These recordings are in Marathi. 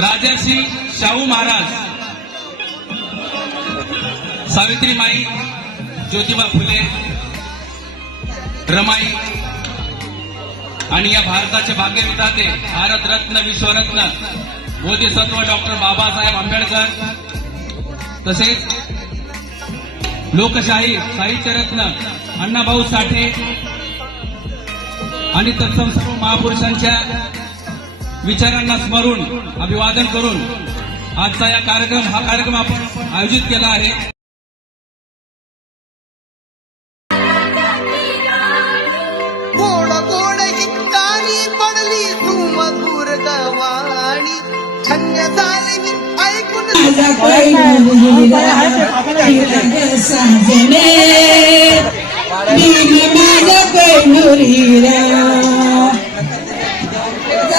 राजर्षी शाहू महाराज सावित्रीमाई ज्योतिबा फुले रमाई आणि या भारताचे भाग्यविधाते भारतरत्न विश्वरत्न बोधिसत्व डॉक्टर बाबासाहेब आंबेडकर तसेच लोकशाही साहित्यरत्न अण्णाभाऊ साठे आणि तत्सम सर्व महापुरुषांच्या विचारांना स्मरून अभिवादन करून आजचा या कार्यक्रम हा कार्यक्रम आपण आयोजित केला आहे. गोड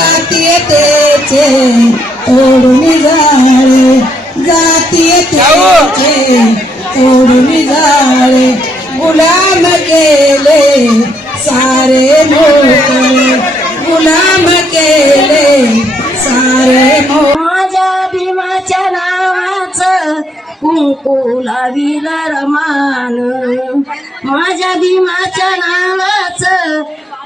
दिली माझ्या कैनुरीरा जातीय तेचे तोडून जाळे जातीय तेचे तोडून जाळे. गुलाम केले सारे मोकळे गुलाम केले सारे माझ्या भीमाच्या नावाचं कुंकू लावील रमान. माझ्या भीमाच्या नावाचं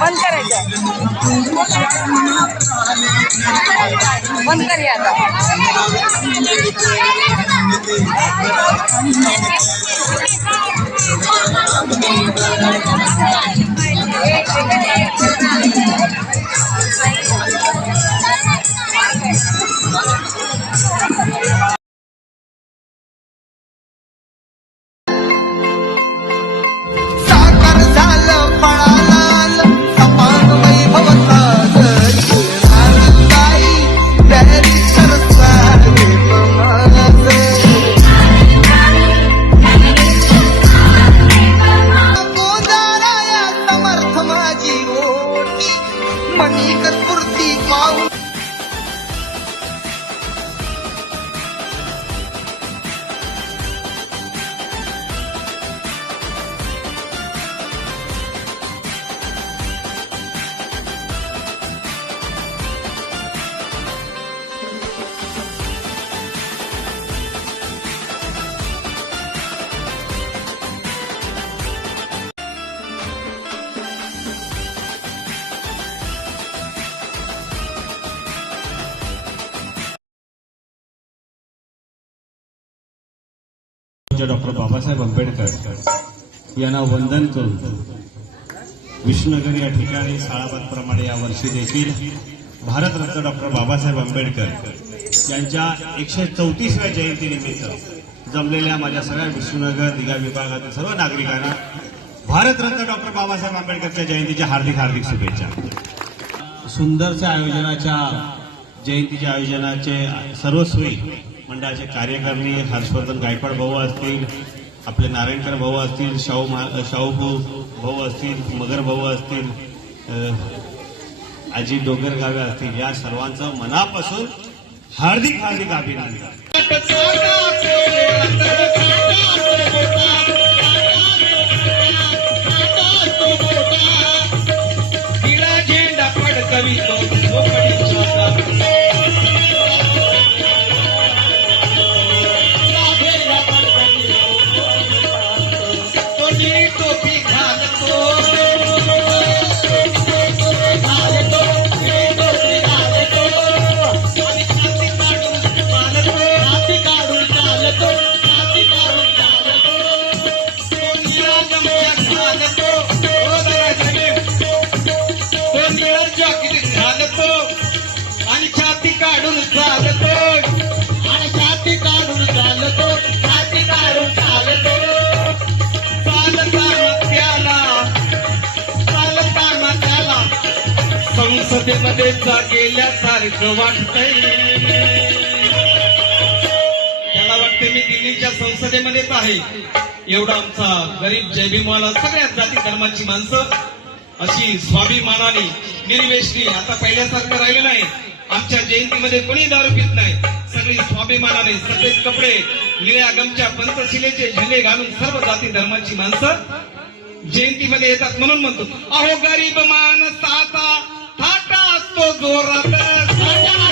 बंद करायचं बंद करूया आता साकार Doctor Babasaheb Ambedkar यांना वंदन करून विष्णुनगर या ठिकाणी साळाबादप्रमाणे या वर्षी देखील भारतरत्न डॉक्टर बाबासाहेब आंबेडकर यांच्या एकशे चौतीसव्या जयंतीनिमित्त जमलेल्या माझ्या सगळ्या विष्णुनगर दिघा विभागातील सर्व नागरिकांना भारतरत्न डॉक्टर बाबासाहेब आंबेडकरच्या जयंतीच्या हार्दिक हार्दिक शुभेच्छा. सुंदरच्या आयोजनाच्या जयंतीच्या आयोजनाचे सर्वस्वी मंडळाचे कार्यकारणी हर्षवर्धन गायकवाड भाऊ असतील आपले नारायणकर भाऊ असतील शाहू महा शाहू भाऊ भाऊ असतील मगर भाऊ असतील आजी आजी डोंगरगावे असतील या सर्वांचं मनापासून हार्दिक हार्दिक अभिनंदन. संसदेमध्ये गेल्यासारखं वाटतंय. त्याला वाटते मी दिल्लीच्या संसदेमध्येच आहे. एवढा आमचा गरीब जयभीमवाला सगळ्या जाती धर्माची माणसं अशी स्वाभिमानाने निर्वेशनी आता पहिल्यासारखं राहिलं नाही. आमच्या जयंतीमध्ये कोणी दारू पित नाही. सगळी स्वाभिमानाने सफेद कपडे निळ्या गमच्या पंचशिलेचे झेंडे घालून सर्व जाती धर्माची माणसं जयंतीमध्ये येतात म्हणून म्हणतो अहो गरीब माणसाचा थाटा असतो जोरात थाटा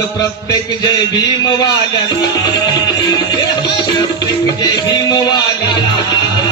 आज प्रत्येक जय भीमवाल्याला. प्रत्येक जय भीमवाल्याला.